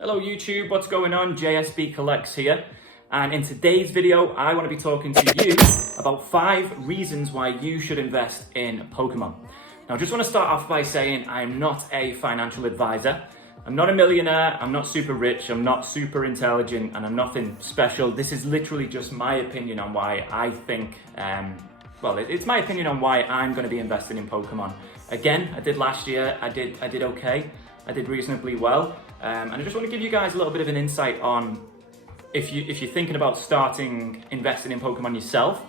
Hello YouTube, what's going on? JSB Collects here, and in today's video I want to be talking to you about 5 reasons why you should invest in Pokemon. Now I just want to start off by saying I'm not a financial advisor. I'm not a millionaire, I'm not super rich, I'm not super intelligent, and I'm nothing special. This is literally just my opinion on why I think, it's my opinion on why I'm going to be investing in Pokemon. Again, I did last year, I did okay, I did reasonably well. And I just want to give you guys a little bit of an insight on if you're thinking about investing in Pokemon yourself,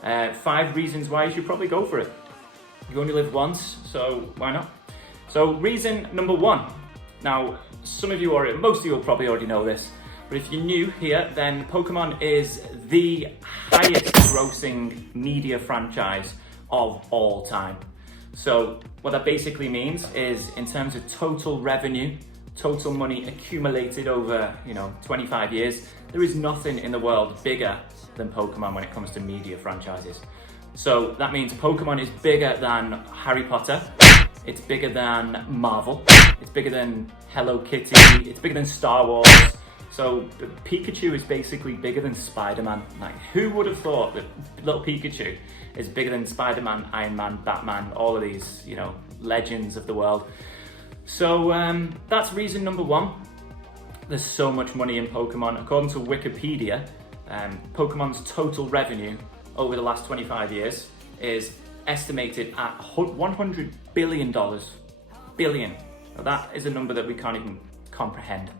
5 reasons why you should probably go for it. You only live once, so why not? So reason number 1. Now, most of you will probably already know this, but if you're new here, then Pokemon is the highest grossing media franchise of all time. So what that basically means is in terms of total revenue, total money accumulated over 25 years, there is nothing in the world bigger than Pokemon when it comes to media franchises. So that means Pokemon is bigger than Harry Potter, it's bigger than Marvel, it's bigger than Hello Kitty, it's bigger than Star Wars. So Pikachu is basically bigger than Spider-Man. Like, who would have thought that little Pikachu is bigger than Spider-Man, Iron Man, Batman, all of these, legends of the world. So that's reason number 1. There's so much money in Pokemon. According to Wikipedia, Pokemon's total revenue over the last 25 years is estimated at $100 billion. Billion. Now that is a number that we can't even comprehend.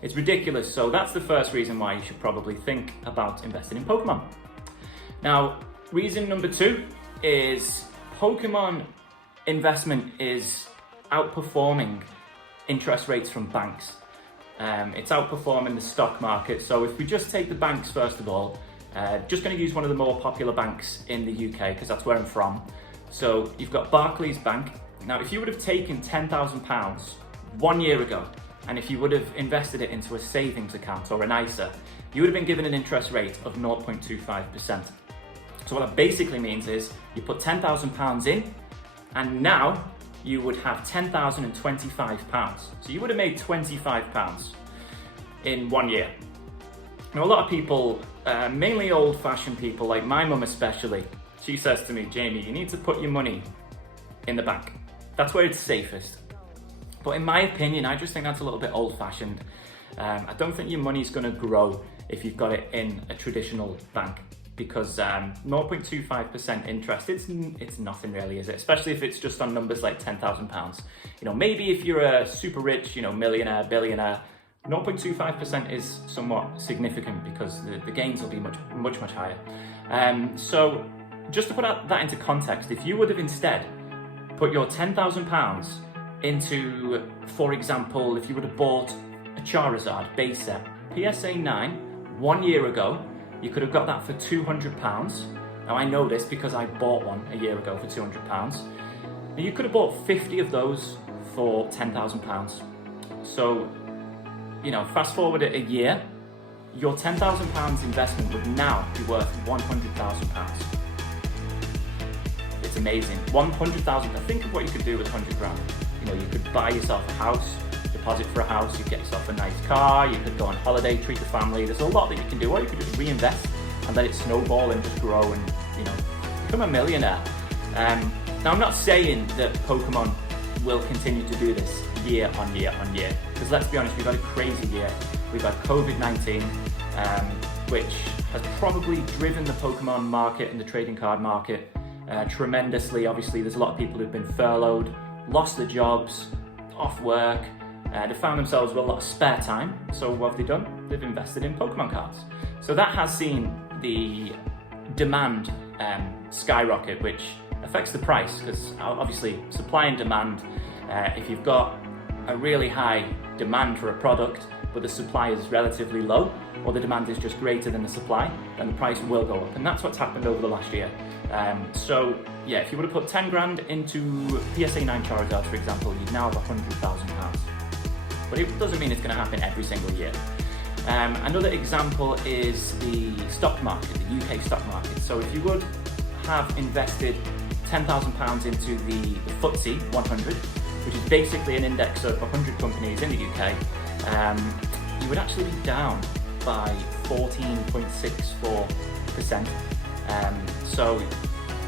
It's ridiculous. So that's the first reason why you should probably think about investing in Pokemon. Now, reason number 2 is Pokemon investment is outperforming interest rates from banks. It's outperforming the stock market. So if we just take the banks first of all, just going to use one of the more popular banks in the UK because that's where I'm from. So you've got Barclays Bank. Now if you would have taken £10,000 1 year ago, and if you would have invested it into a savings account or an ISA, you would have been given an interest rate of 0.25%. So what that basically means is you put £10,000 in, and now you would have £10,025. So you would have made £25 in 1 year. Now a lot of people, mainly old-fashioned people, like my mum especially, she says to me, Jamie, you need to put your money in the bank. That's where it's safest. But in my opinion, I just think that's a little bit old-fashioned. I don't think your money's going to grow if you've got it in a traditional bank, because 0.25% interest, it's nothing really, is it? Especially if it's just on numbers like £10,000. Maybe if you're a super rich, millionaire, billionaire, 0.25% is somewhat significant because the gains will be much higher. So just to put that into context, if you would have instead put your £10,000 into, for example, if you would have bought a Charizard base set, PSA 9, 1 year ago, you could have got that for £200. Now I know this because I bought one a year ago for £200. Now you could have bought 50 of those for £10,000. So, fast forward a year, your £10,000 investment would now be worth £100,000. It's amazing. 100,000. Think of what you could do with 100 grand. You could buy yourself a house, deposit for a house, you get yourself a nice car, you could go on holiday, treat the family. There's a lot that you can do, or you could just reinvest and let it snowball and just grow and, become a millionaire. Now, I'm not saying that Pokemon will continue to do this year on year on year, because let's be honest, we've had a crazy year. We've had COVID-19, which has probably driven the Pokemon market and the trading card market tremendously. Obviously, there's a lot of people who've been furloughed, lost their jobs, off work. They found themselves with a lot of spare time. So what have they done? They've invested in Pokemon cards. So that has seen the demand skyrocket, which affects the price because obviously supply and demand, if you've got a really high demand for a product but the supply is relatively low, or the demand is just greater than the supply, then the price will go up. And that's what's happened over the last year. So yeah, if you would have put 10 grand into PSA 9 Charizard, for example, you'd now have £100,000. But it doesn't mean it's going to happen every single year. Another example is the stock market, the UK stock market. So if you would have invested £10,000 into the FTSE 100, which is basically an index of 100 companies in the UK, you would actually be down by 14.64%. So,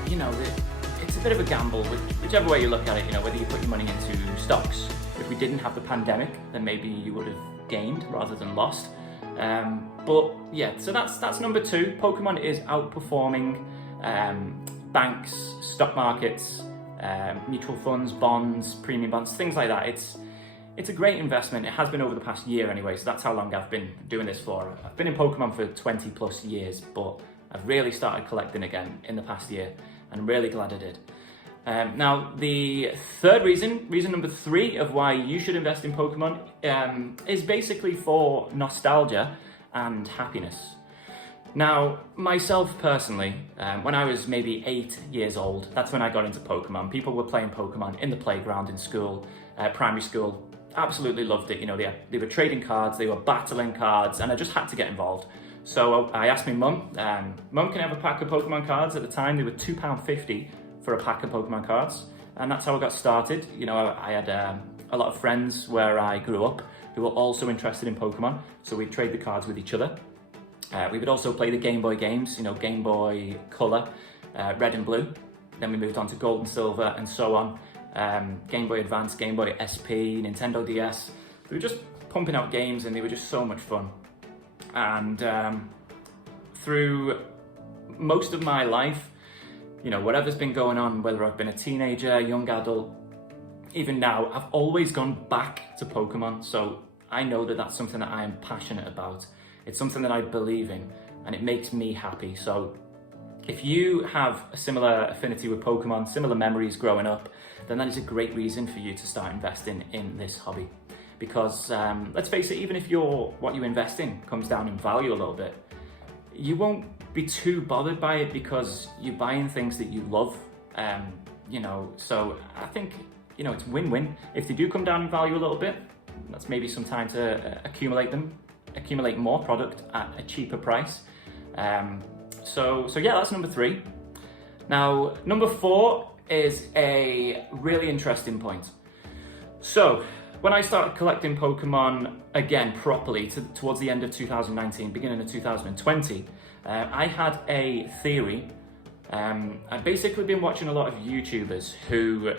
you know, it's a bit of a gamble, whichever way you look at it, you know, whether you put your money into stocks. If we didn't have the pandemic, then maybe you would have gained rather than lost. But yeah, so that's number 2. Pokemon is outperforming banks, stock markets, mutual funds, bonds, premium bonds, things like that. It's a great investment. It has been over the past year anyway, so that's how long I've been doing this for. I've been in Pokemon for 20 plus years, but I've really started collecting again in the past year, and I'm really glad I did. Now, the third reason number 3 of why you should invest in Pokemon is basically for nostalgia and happiness. Now, myself personally, when I was maybe 8 years old, that's when I got into Pokemon. People were playing Pokemon in the playground in school, primary school. Absolutely loved it. You know, they were trading cards, they were battling cards, and I just had to get involved. So I asked my mum, Mum, can I have a pack of Pokemon cards? At the time, they were £2.50 for a pack of Pokemon cards, and that's how I got started. You know, I had a lot of friends where I grew up who were also interested in Pokemon, so we'd trade the cards with each other. We would also play the Game Boy games, you know, Game Boy Color, Red and Blue. Then we moved on to Gold and Silver and so on. Game Boy Advance, Game Boy SP, Nintendo DS. We were just pumping out games and they were just so much fun. And through most of my life, you know, whatever's been going on, whether I've been a teenager, young adult, even now, I've always gone back to Pokemon. So I know that that's something that I am passionate about. It's something that I believe in, and it makes me happy. So if you have a similar affinity with Pokemon, similar memories growing up, then that is a great reason for you to start investing in this hobby. Because let's face it, even if what you invest in comes down in value a little bit, you won't be too bothered by it because you're buying things that you love. You know, so I think, you know, it's win-win. If they do come down in value a little bit, that's maybe some time to accumulate more product at a cheaper price. So yeah, that's number 3. Now, number 4 is a really interesting point. So when I started collecting Pokemon again properly towards the end of 2019, beginning of 2020, I had a theory. I've basically been watching a lot of YouTubers who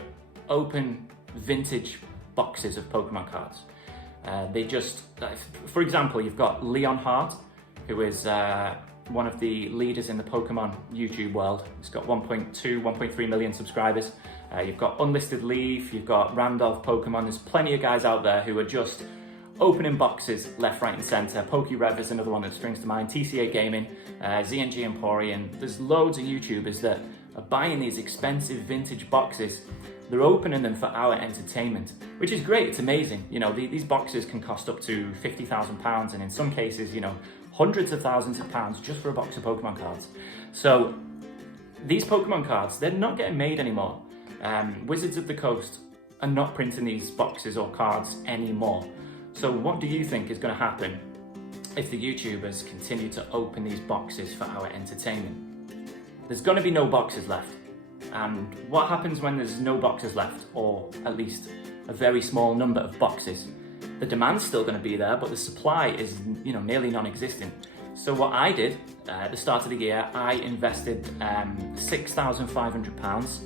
open vintage boxes of Pokemon cards. They just, for example, you've got Leon Hart, who is one of the leaders in the Pokemon YouTube world. He's got 1.3 million subscribers. You've got Unlisted Leaf, you've got Randolph Pokemon. There's plenty of guys out there who are just opening boxes left, right, and center. PokeRev is another one that springs to mind. TCA Gaming, ZNG Emporium. There's loads of YouTubers that are buying these expensive vintage boxes. They're opening them for our entertainment, which is great. It's amazing. You know, these boxes can cost up to £50,000, and in some cases, you know, hundreds of thousands of pounds just for a box of Pokemon cards. So these Pokemon cards, they're not getting made anymore. Wizards of the Coast are not printing these boxes or cards anymore. So what do you think is going to happen if the YouTubers continue to open these boxes for our entertainment? There's going to be no boxes left. And what happens when there's no boxes left, or at least a very small number of boxes? The demand's still going to be there, but the supply is, you know, nearly non-existent. So what I did at the start of the year, I invested £6,500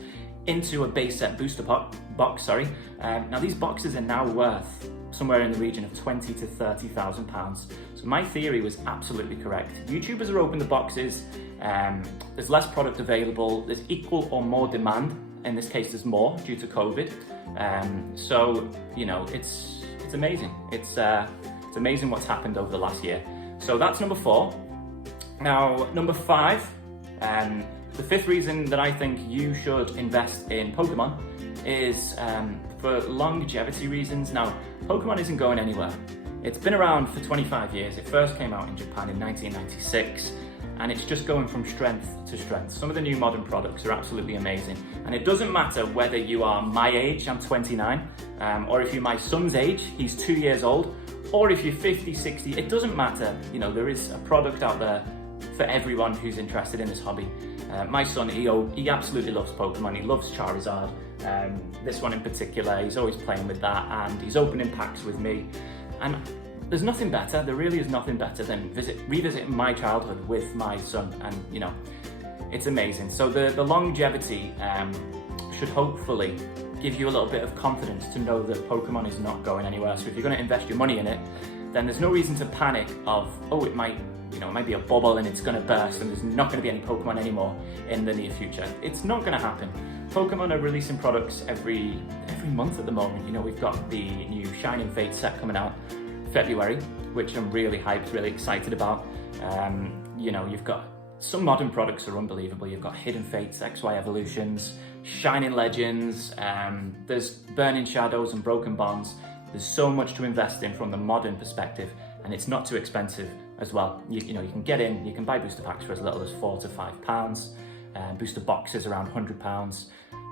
into a base set booster box. Now these boxes are now worth somewhere in the region of £20,000 to £30,000. So my theory was absolutely correct. YouTubers are opening the boxes. There's less product available. There's equal or more demand. In this case, there's more due to COVID. So you know, it's amazing. It's amazing what's happened over the last year. So that's number 4. Now, number 5, the 5th reason that I think you should invest in Pokemon is for longevity reasons. Now, Pokemon isn't going anywhere. It's been around for 25 years. It first came out in Japan in 1996, and it's just going from strength to strength. Some of the new modern products are absolutely amazing. And it doesn't matter whether you are my age, I'm 29, or if you're my son's age, he's 2 years old, or if you're 50, 60, it doesn't matter. You know, there is a product out there for everyone who's interested in this hobby. My son, he absolutely loves Pokemon. He loves Charizard. This one in particular, he's always playing with that, and he's opening packs with me. And there's nothing better, there really is nothing better than revisiting my childhood with my son, and you know, it's amazing. So the longevity should hopefully give you a little bit of confidence to know that Pokemon is not going anywhere. So if you're going to invest your money in it, then there's no reason to panic of, oh, it might be a bubble and it's going to burst and there's not going to be any Pokemon anymore in the near future. It's not going to happen. Pokemon are releasing products every month at the moment. You know, we've got the new Shining Fate set coming out February, which I'm really hyped, really excited about. You know, you've got some modern products are unbelievable. You've got Hidden Fates, XY Evolutions, Shining Legends, there's Burning Shadows and Broken Bonds. There's so much to invest in from the modern perspective, and it's not too expensive as well. You know, you can get in, you can buy booster packs for as little as £4 to £5, booster boxes around £100.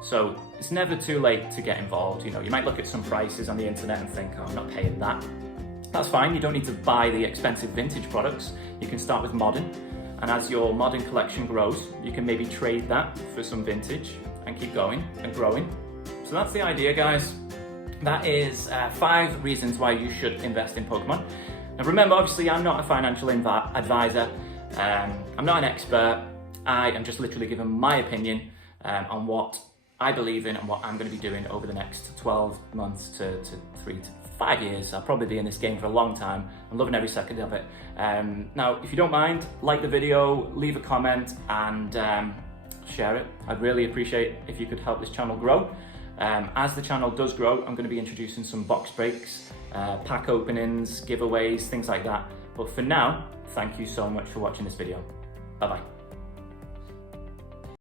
So it's never too late to get involved. You know, you might look at some prices on the internet and think, oh, I'm not paying that. That's fine, you don't need to buy the expensive vintage products. You can start with modern, and as your modern collection grows, you can maybe trade that for some vintage and keep going and growing. So that's the idea, guys. That is 5 reasons why you should invest in Pokemon. Now remember, obviously I'm not a financial advisor, I'm not an expert, I am just literally giving my opinion on what I believe in and what I'm going to be doing over the next 12 months to 3 to 5 years. I'll probably be in this game for a long time. I'm loving every second of it. Now, if you don't mind, like the video, leave a comment and share it. I'd really appreciate if you could help this channel grow. As the channel does grow, I'm going to be introducing some box breaks, pack openings, giveaways, things like that. But for now, thank you so much for watching this video. Bye-bye.